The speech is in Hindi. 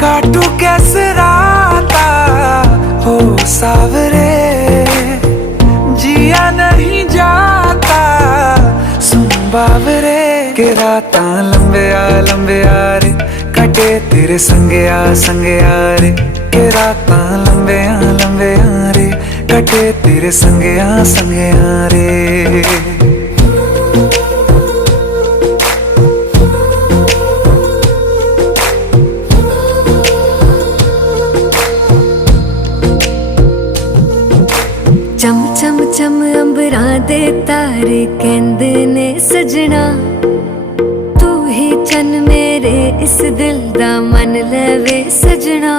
काटू कैसे राता हो सावरे, जिया नहीं जाता सुन बावरे। के राता लंबे आ रे, कटे तेरे संगे आ रे। के राता लंबे आ रे, कटे तेरे संगे आ रे। चम चम चम अंबरां दे तारे कहंदे ने सजना, तू ही चन मेरे इस दिल दा मन लवे सजना।